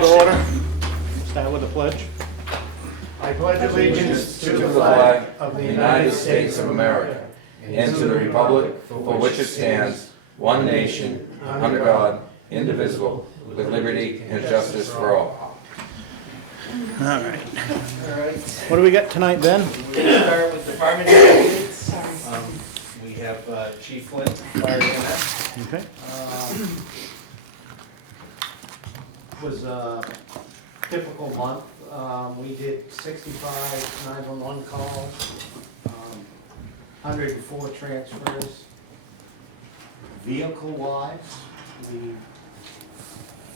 call to order. Start with the pledge. I pledge allegiance to the flag of the United States of America and to the republic for which it stands, one nation, under God, indivisible, with liberty and justice for all. All right. All right. What do we got tonight, Ben? We'll start with department updates. We have Chief Flint, Fire EMS. Okay. Was a typical month. We did 65 911 calls, 104 transfers. Vehicle-wise, we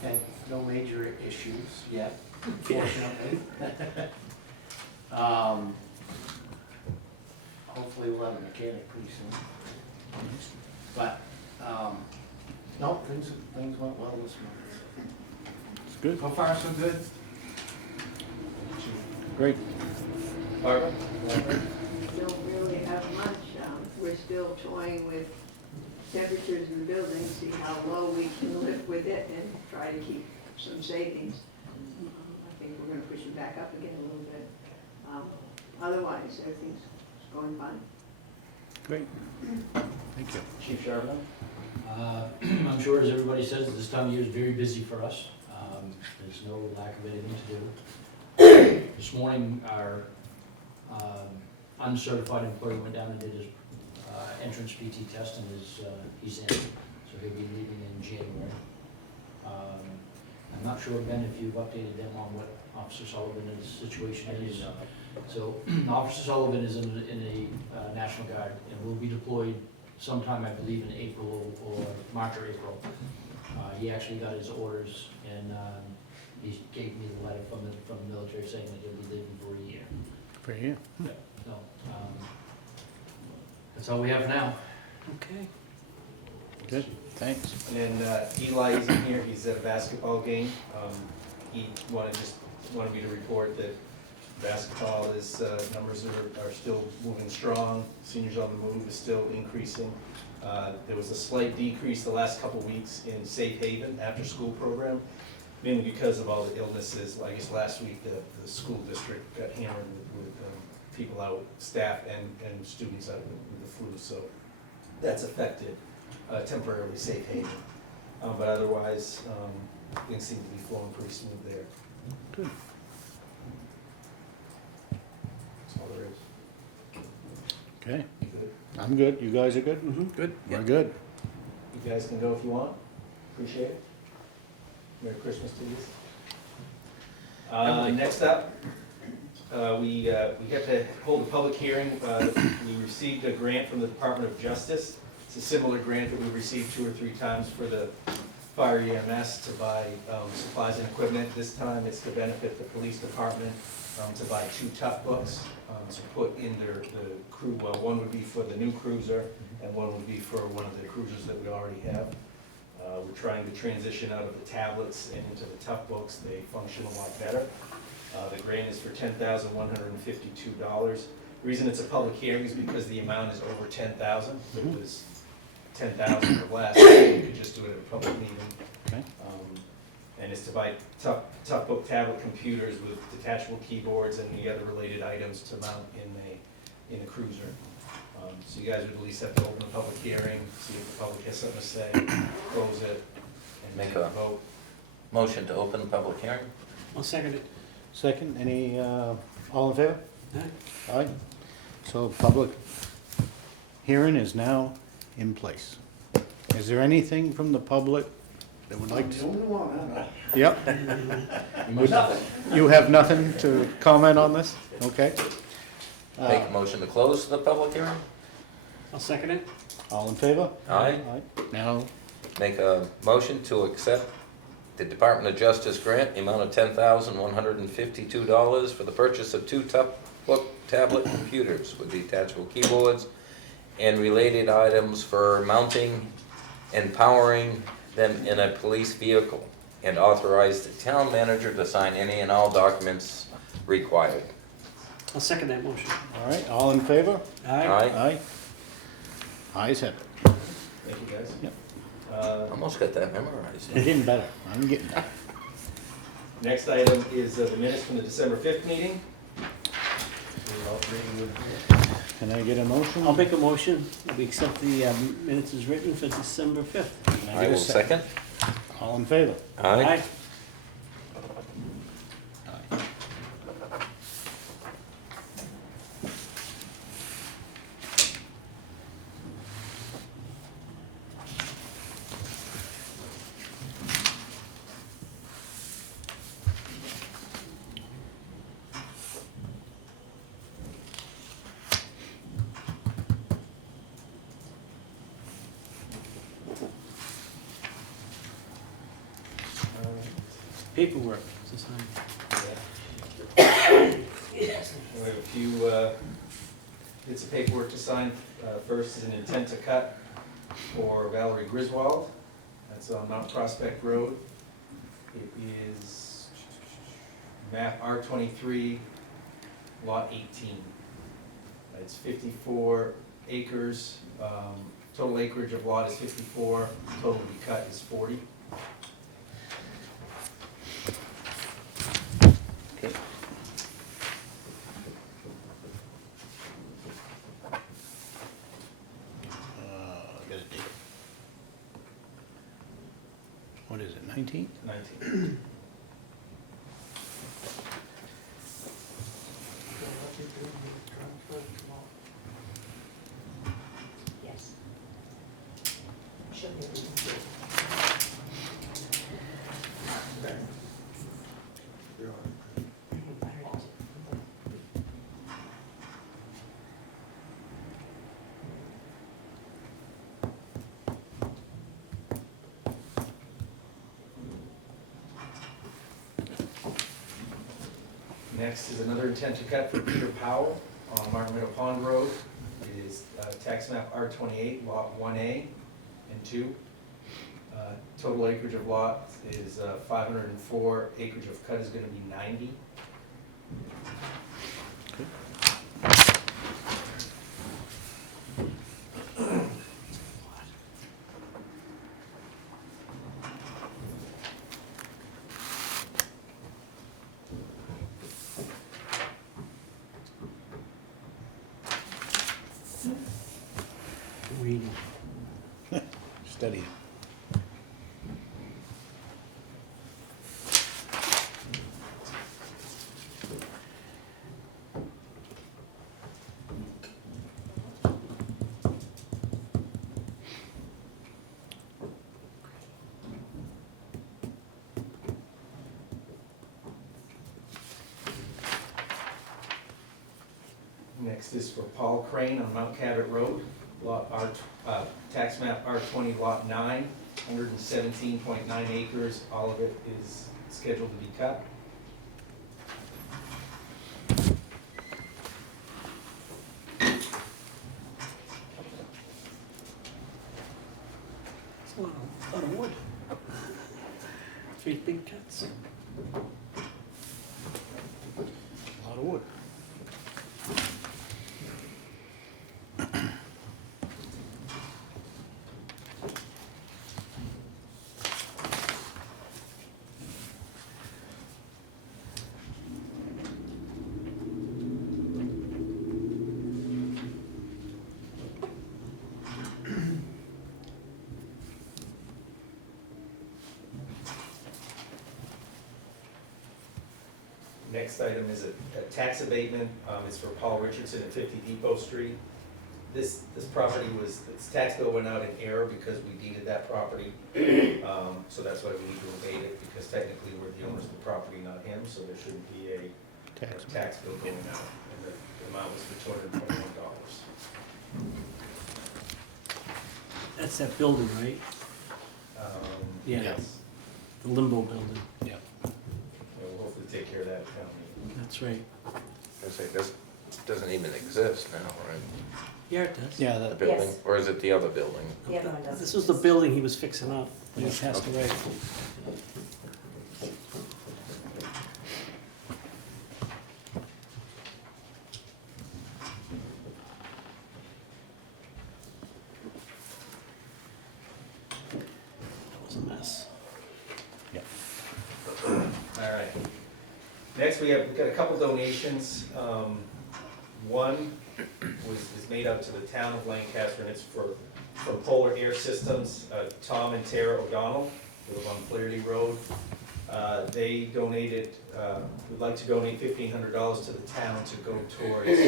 had no major issues yet, fortunately. Hopefully we'll have a mechanic pretty soon. But, no, things went well this month. It's good. So far, so good. Great. Barbara? Don't really have much. We're still toying with temperatures in the building, see how low we can live with it and try to keep some savings. I think we're gonna push it back up again a little bit. Otherwise, everything's going fine. Great. Thank you. Chief Charbonneau? I'm sure, as everybody says, this time of year is very busy for us. There's no lack of anything to do. This morning, our uncertified employee went down and did his entrance PT test, and he's in, so he'll be leaving in January. I'm not sure, Ben, if you've updated them on what Officer Sullivan's situation is. So Officer Sullivan is in a National Guard and will be deployed sometime, I believe, in April or March or April. He actually got his orders, and he gave me the letter from the military saying that he'll be leaving for a year. For you. So, that's all we have for now. Okay. Good. Thanks. And then Eli isn't here, he's at a basketball game. He wanted me to report that basketball is, numbers are still moving strong. Seniors on the move is still increasing. There was a slight decrease the last couple weeks in Safe Haven after-school program, mainly because of all the illnesses. I guess last week the school district got hammered with people out, staff and students out with the flu, so that's affected temporarily Safe Haven. But otherwise, things seem to be flowing pretty smooth there. Good. That's all there is. Okay. You good? I'm good. You guys are good? Mm-hmm. Good. We're good. You guys can go if you want. Appreciate it. Merry Christmas to you. Next up, we have to hold a public hearing. We received a grant from the Department of Justice. It's a similar grant that we received 2 or 3 times for the fire EMS to buy supplies and equipment. This time it's to benefit the police department to buy 2 tough books to put in the crew. Well, one would be for the new cruiser and one would be for one of the cruisers that we already have. We're trying to transition out of the tablets and into the tough books. They function a lot better. The grant is for $10,152. The reason it's a public hearing is because the amount is over $10,000. If it was $10,000 or less, we could just do it at a public meeting. Okay. And it's to buy tough book tablet computers with detachable keyboards and the other related items to mount in a cruiser. So you guys would at least have to open a public hearing, see if the public has something to say, close it, and Make make a a- vote. Motion to open public hearing? I'll second it. Second, any, all in favor? Aye. So public hearing is now in place. Is there anything from the public that would like to? Yep. You have nothing to comment on this? Okay. Make a motion to close the public hearing? I'll second it. All in favor? Aye. Now, Make a motion to accept the Department of Justice grant, the amount of $10,152 for the purchase of 2 tough book tablet computers with detachable keyboards and related items for mounting and powering them in a police vehicle, and authorize the town manager to sign any and all documents required. I'll second that motion. all right, all in favor? Aye. Aye. Ayes have it. Thank you, guys. Yep. Almost got that memorized. I'm getting better. I'm getting better. Next item is the minutes from the December 5th meeting. Can I get a motion? I'll make a motion, that we accept the minutes as written for December 5th. Can I get a will second. All in favor? Aye. Paperwork, to sign. We have a few bits of paperwork to sign. First is an intent to cut for Valerie Griswold. That's on Mount Prospect Road. It is map R23, lot 18. It's 54 acres. Total acreage of lot is 54. Total to be cut is 40. Okay. Get a date. What is it, 19th? 19. Yes. Show me everything. Next is another intent to cut for Peter Powell on Martin Meadow Pond Road. It is tax map R28, lot 1A and 2. Total acreage of lot is 504. Acreage of cut is going to be 90. Reading. Study. Next is for Paul Crane on Mount Cabot Road, tax map R20, lot 9, 117.9 acres. All of it is scheduled to be cut. It's a lot of wood. 3 big cuts. A lot of wood. Next item is a tax abatement. It's for Paul Richardson at 50 Depot Street. This property was, its tax bill went out in error because we deeded that property. So that's why we need to abate it, because technically we're the owners of the property, not him, so there shouldn't be a tax bill going out. And the amount was for $221. That's that building, right? Yeah. Yes. The limbo building. Yeah. We'll hopefully take care of that at town meeting. That's right. I say, this doesn't even exist now, right? Yeah, it does. Yeah, The that, building, Yes. or is it the other building? The other one doesn't. This was the building he was fixing up when he passed away. That was a mess. yeah. All right. Next, we've got a couple donations. One is made out to the town of Lancaster, and it's from Polar Air Systems, Tom and Tara O'Donnell, who live on Flaherty Road. They donated, would like to donate $1,500 to the town to go towards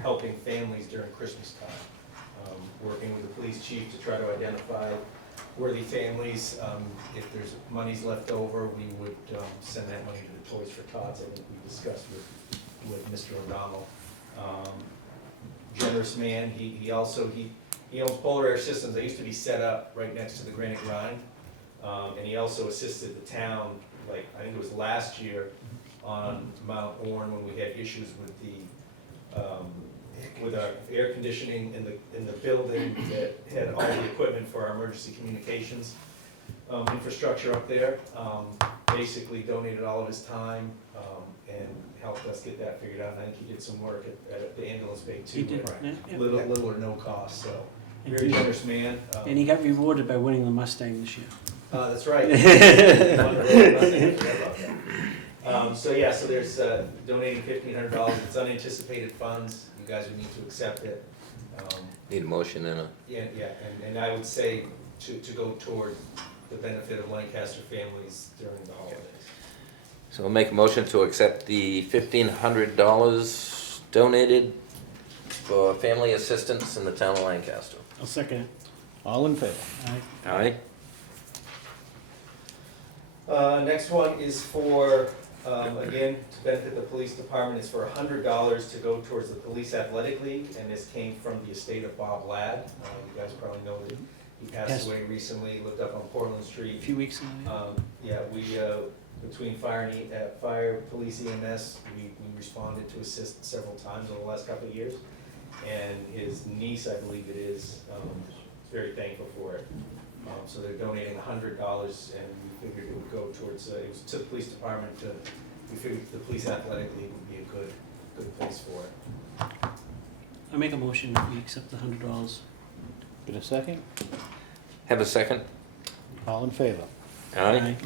helping families during Christmas time. Working with the police chief to try to identify worthy families. If there's monies left over, we would send that money to the Toys for Tots. I think we discussed with Mr. O'Donnell. Generous man. He owns Polar Air Systems. They used to be set up right next to the Granite grind. And he also assisted the town, like, I think it was last year, on Mount Orne when we had issues with our air conditioning in the building that had all the equipment for our emergency communications infrastructure up there. Basically donated all of his time and helped us get that figured out. And I think he did some work at the ambulance bay too. He did, yeah. Little or no cost, so And very he- generous man. And he got rewarded by winning the Mustang this year. That's right. So yeah, so there's donating $1,500. It's unanticipated funds. You guys would need to accept it. Need a motion and a, Yeah, and I would say to go toward the benefit of Lancaster families during the holidays. so we'll make a motion to accept the $1,500 donated for family assistance in the town of Lancaster. I'll second it. All in favor? Aye. Next one is for, again, to benefit the police department, is for $100 to go towards the Police Athletic League, and this came from the estate of Bob Ladd. You guys probably know that he Yes. passed away recently, lived up on Portland A Street. few weeks ago. Yeah, we, between fire, police, EMS, we responded to assist several times over the last couple of years. And his niece, I believe it is very thankful for it. So they're donating $100, and we figured it would go towards, it was to the police department. We figured the Police Athletic League would be a good place for it. I make a motion that we accept the $100. Get a second? Have a second? All in favor? Aye.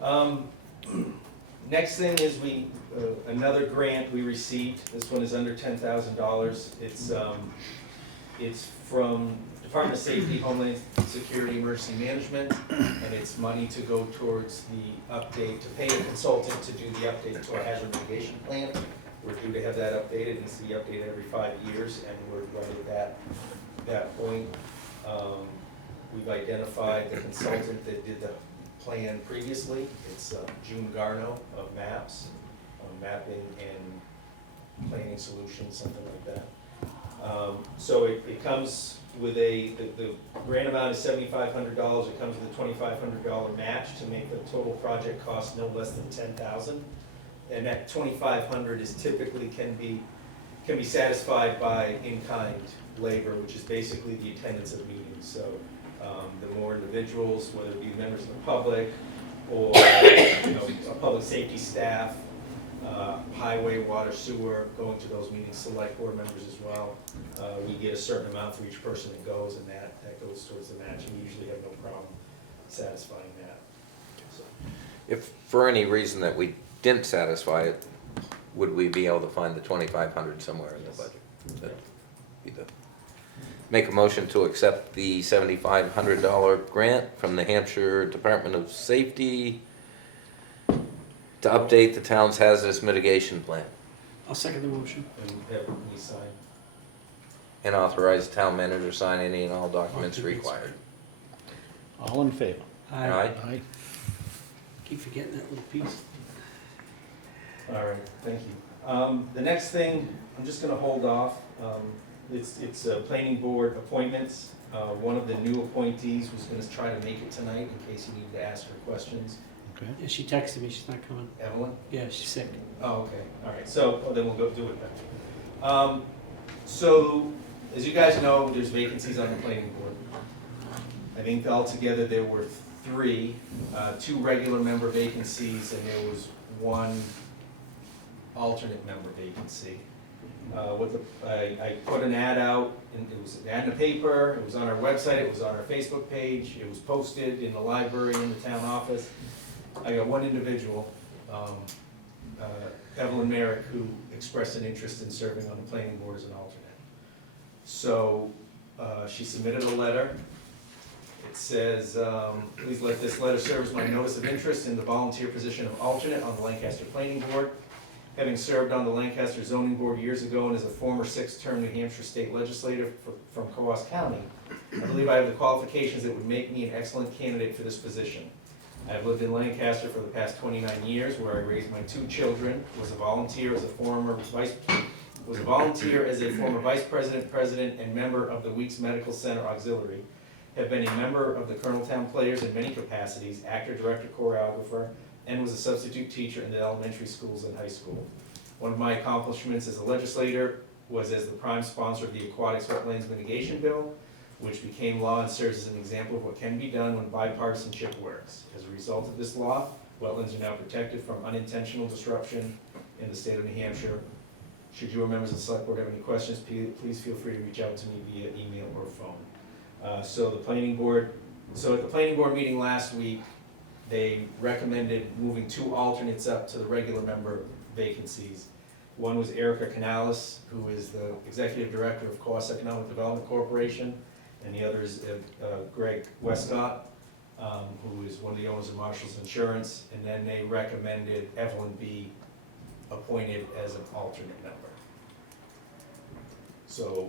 Aye. Next thing is another grant we received. This one is under $10,000. It's from Department of Safety, Homeland Security, Emergency Management, and it's money to go towards the update, to pay a consultant to do the update to our hazard mitigation plan. We're due to have that updated. It needs to be updated every 5 years, and we're right at that point. We've identified the consultant that did the plan previously. It's June Garno of MAPS, Mapping and Planning Solutions, something like that. So it comes with the grant amount is $7,500. It comes with a $2,500 match to make the total project cost no less than $10,000. And that $2,500 is typically can be satisfied by in-kind labor, which is basically the attendance of meetings. So the more individuals, whether it be members of the public or a public safety staff, highway, water, sewer, going to those meetings, select board members as well. We get a certain amount for each person that goes, and that goes towards the match, and we usually have no problem satisfying that. So, If for any reason that we didn't satisfy it, would we be able to find the $2,500 somewhere in the Yes. budget? That'd be the- Make a motion to accept the $7,500 grant from the Hampshire Department of Safety to update the town's hazardous mitigation plan I'll second the motion. and have me sign. and authorize the town manager to sign any and all documents required. All in favor? Aye. Aye. Keep forgetting that little piece. All right, thank you. The next thing, I'm just gonna hold off. It's planning board appointments. One of the new appointees was gonna try to make it tonight in case you needed to ask her questions. Okay. Yeah, she texted me, she's not coming. Evelyn? Yeah, she's sick. Oh, okay, all right, so then we'll go do it then. So, as you guys know, there's vacancies on the planning board. I think altogether there were 3, 2 regular member vacancies, and there was 1 alternate member vacancy. I put an ad out, and it was an ad in the paper, it was on our website, it was on our Facebook page, it was posted in the library, in the town office. I got one individual, Evelyn Merrick, who expressed an interest in serving on the planning board as an alternate. So, she submitted a letter. It says, please let this letter serve as my notice of interest in the volunteer position of alternate on the Lancaster Planning Board. Having served on the Lancaster Zoning Board years ago and as a former six-term New Hampshire State Legislator from Coos County, I believe I have the qualifications that would make me an excellent candidate for this position. I have lived in Lancaster for the past 29 years, where I raised my two children, was a volunteer as a former vice president, president, and member of the Weeks Medical Center Auxiliary, have been a member of the Coloneltown Players in many capacities, actor, director, choreographer, and was a substitute teacher in the elementary schools and high school. One of my accomplishments as a legislator was as the prime sponsor of the Aquatics Wetlands Mitigation Bill, which became law and serves as an example of what can be done when bipartisanship works. As a result of this law, wetlands are now protected from unintentional disruption in the state of New Hampshire. Should you or members of the select board have any questions, please feel free to reach out to me via email or phone. So at the planning board meeting last week, they recommended moving two alternates up to the regular member vacancies. One was Erica Canales, who is the executive director of Cost Economic Development Corporation, and the other is Greg Westcott, who is one of the owners of Marshall's Insurance, and then they recommended Evelyn be appointed as an alternate member. So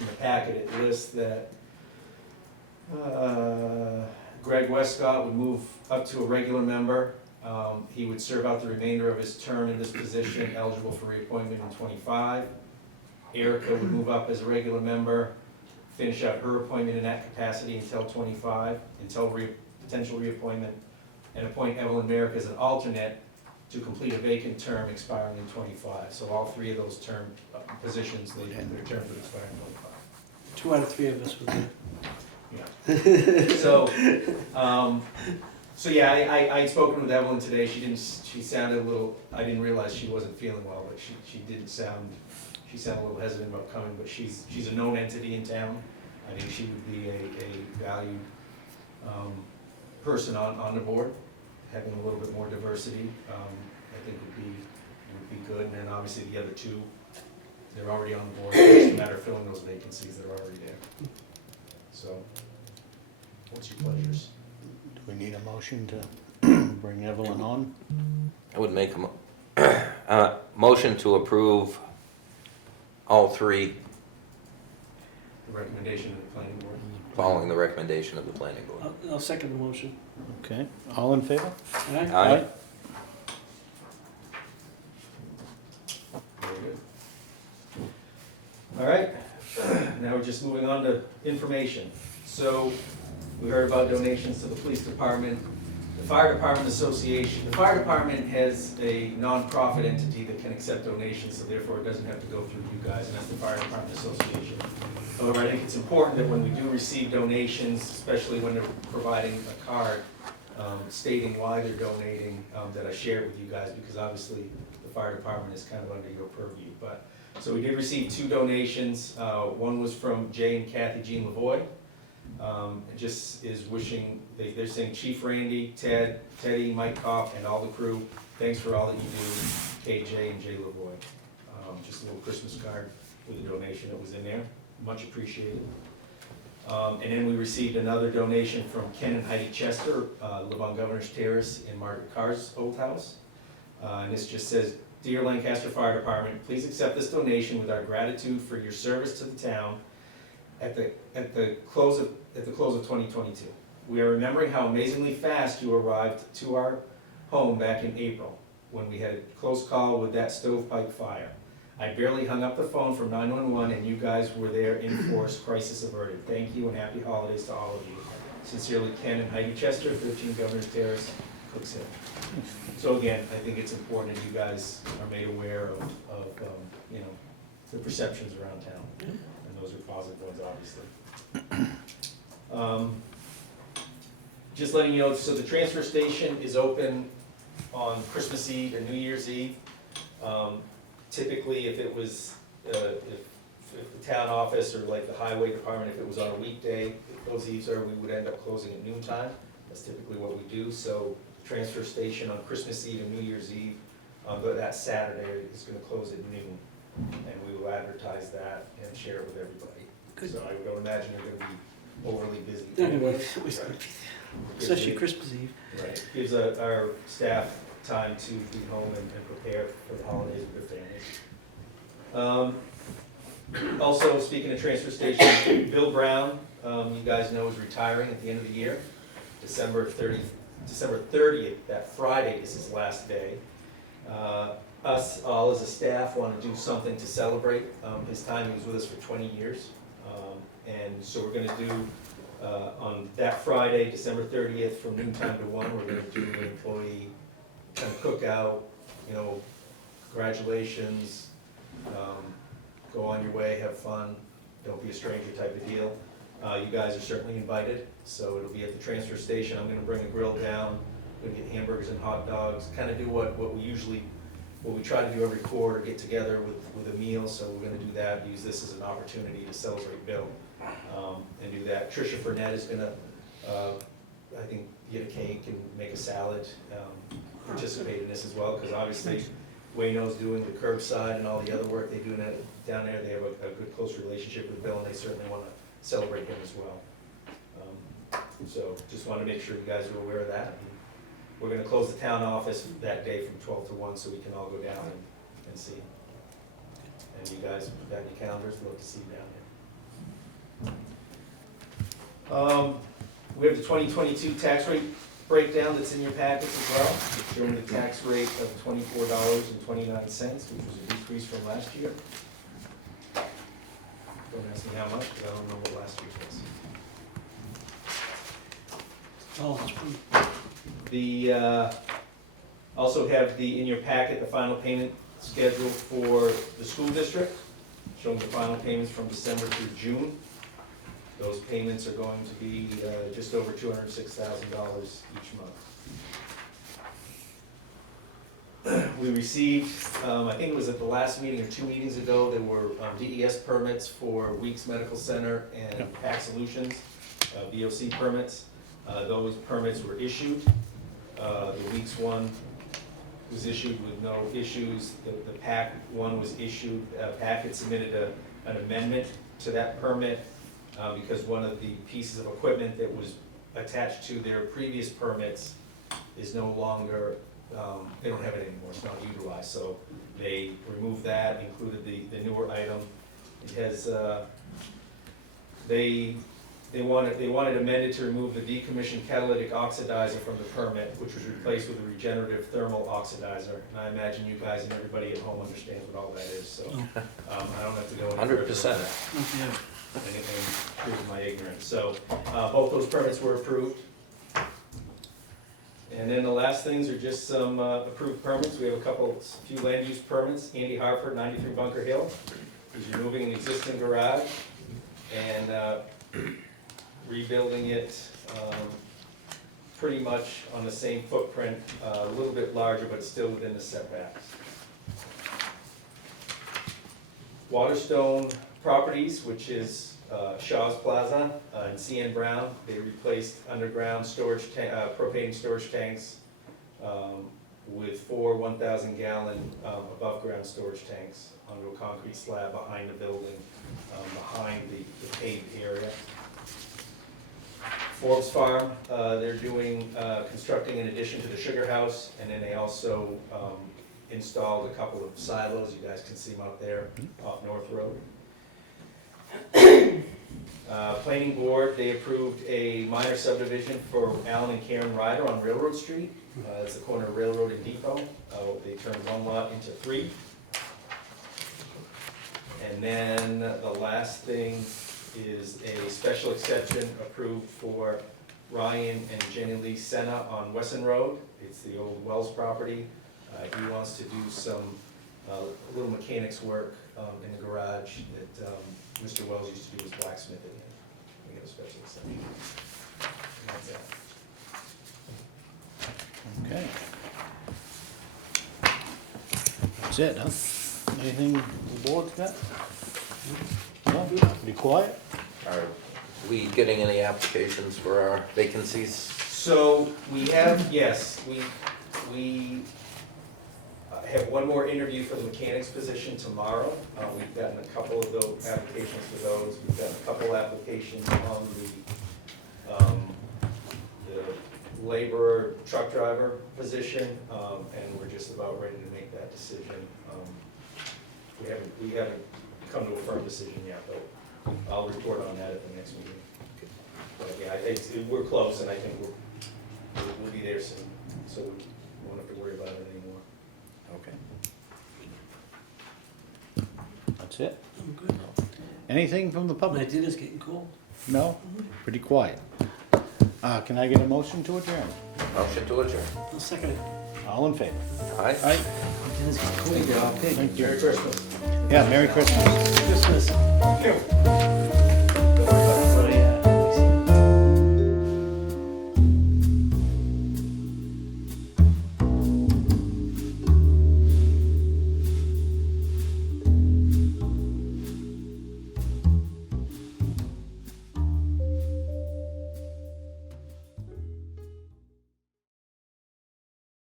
in the packet, it lists that Greg Westcott would move up to a regular member. He would serve out the remainder of his term in this position, eligible for reappointment in '25. Erica would move up as a regular member, finish out her appointment in that capacity until '25, until potential reappointment, and appoint Evelyn Merrick as an alternate to complete a vacant term expiring in '25. So all three of those positions, their terms would expire in '25. 2 out of 3 of us would be. Yeah. So yeah, I'd spoken with Evelyn today. She sounded a little, I didn't realize she wasn't feeling well, but she sounded a little hesitant about coming, but she's a known entity in town. I think she would be a valued person on the board. Having a little bit more diversity, I think would be good. And then obviously the other two, they're already on the board. It's just a matter of filling those vacancies that are already there. So, what's your pleasures? Do we need a motion to bring Evelyn on? I would make a motion to approve all three, The recommendation of the planning board? following the recommendation of the planning board. I'll second the motion. Okay, all in favor? Aye. Aye. Very good. All right, now we're just moving on to information. So, we heard about donations to the police department. The Fire Department Association, the fire department has a nonprofit entity that can accept donations, so therefore it doesn't have to go through you guys, and that's the Fire Department Association. However, I think it's important that when we do receive donations, especially when they're providing a card stating why they're donating, that I share it with you guys, because obviously the fire department is kind of under your purview. But so we did receive 2 donations. One was from Jay and Kathy Jean Lavoie. It just is wishing, they're saying Chief Randy, Ted, Teddy, Mike Koff, and all the crew, thanks for all that you do, KJ and Jay Lavoie. Just a little Christmas card with a donation that was in there, much appreciated. And then we received another donation from Ken and Heidi Chester, live on Governor's Terrace in Margaret Carr's old house. And this just says, "Dear Lancaster Fire Department, please accept this donation with our gratitude for your service to the town at the close of 2022. We are remembering how amazingly fast you arrived to our home back in April, when we had a close call with that stovepipe fire. I barely hung up the phone from 911 and you guys were there in force, crisis averted. Thank you and happy holidays to all of you. Sincerely, Ken and Heidi Chester, 13 Governor's Terrace, Cooks Hill." So again, I think it's important that you guys are made aware of the perceptions around town. And those are positive ones, obviously. Just letting you know, so the transfer station is open on Christmas Eve and New Year's Eve. Typically, if it was, if the town office or like the highway department, if it was on a weekday, those eves we would end up closing at noontime. That's typically what we do. So transfer station on Christmas Eve and New Year's Eve. But that Saturday is gonna close at noon, and we will advertise that and share it with everybody. Good. So I would imagine they're gonna be overly busy. They're gonna be, Right. especially Christmas Eve. Right, gives our staff time to be home and prepare for the holidays with their families. Also, speaking of transfer station, Bill Brown, you guys know, is retiring at the end of the year. December 30th, that Friday is his last day. Us all as a staff want to do something to celebrate his time. He was with us for 20 years. And so we're gonna do, on that Friday, December 30th, from noon time to 1, we're gonna do an employee kind of cookout, you know, congratulations, go on your way, have fun, don't be a stranger type of deal. You guys are certainly invited, so it'll be at the transfer station. I'm gonna bring a grill down, gonna get hamburgers and hot dogs, kind of do what we try to do every quarter, get together with a meal, so we're gonna do that, use this as an opportunity to celebrate Bill, and do that. Tricia Furnett is gonna, I think, get a cake and make a salad, participate in this as well, because obviously Wayno's doing the curbside and all the other work they do down there. They have a good, close relationship with Bill, and they certainly want to celebrate him as well. So just want to make sure you guys are aware of that. And we're going to close the town office that day from 12 to 1, so we can all go down and see him. And you guys put that in your calendars, love to see you down there. We have the 2022 tax rate breakdown that's in your packets as well, showing the tax rate of $24.29, which was a decrease from last year. Don't ask me how much, because I don't know what last year's was. Oh, that's pretty. The, also have in your packet, the final payment schedule for the school district, showing the final payments from December through June. Those payments are going to be just over $206,000 each month. We received, I think it was at the last meeting or 2 meetings ago, there were DES permits for Weeks Medical Center and PAC Solutions, VOC permits. Those permits were issued. The Weeks one was issued with no issues. The PAC one was issued. PAC had submitted an amendment to that permit because one of the pieces of equipment that was attached to their previous permits is no longer, they don't have it anymore, it's not utilized. So they removed that, included the newer item. It has, they wanted amended to remove the decommissioned catalytic oxidizer from the permit, which was replaced with a regenerative thermal oxidizer. And I imagine you guys and everybody at home understands what all that is, so I don't have to go any further. 100%. And prove my ignorance. So both those permits were approved. And then the last things are just some approved permits. We have a few land use permits. Andy Harford, 93 Bunker Hill. He's removing an existing garage and rebuilding it pretty much on the same footprint, a little bit larger, but still within the setbacks. Waterstone Properties, which is Shaw's Plaza and CN Brown, they replaced underground storage propane storage tanks with 4 1,000-gallon above-ground storage tanks onto a concrete slab behind the building, behind the paved area. Forbes Farm, they're constructing an addition to the sugar house, and then they also installed a couple of silos. You guys can see them out there off North Road. Planning Board, they approved a minor subdivision for Alan and Karen Ryder on Railroad Street. It's the corner of Railroad and Depot. They turned 1 lot into 3. And then the last thing is a special exception approved for Ryan and Jenny Lee Senna on Wesson Road. It's the old Wells property. He wants to do some little mechanics work in the garage that Mr. Wells used to do his blacksmithing in. We have a special exception. And that's it. Okay. That's it, huh? Anything the board's got? No? Be quiet? Are we getting any applications for our vacancies? So we have, yes, we have one more interview for the mechanic's position tomorrow. We've gotten a couple of those applications for those. We've gotten a couple applications on the laborer, truck driver position, and we're just about ready to make that decision. We haven't come to a firm decision yet, but I'll report on that at the next meeting. But yeah, we're close, and I think we'll be there soon, so we won't have to worry about it anymore. Okay. That's it? I'm good. Anything from the My public? dinner's getting cold. No? Pretty quiet. Can I get a motion to adjourn? Motion to adjourn. I'll second it. All in favor? Aye. Aye. My dinner's getting cold. Thank you. Merry Christmas. Yeah, Merry Christmas. Christmas. Thank you.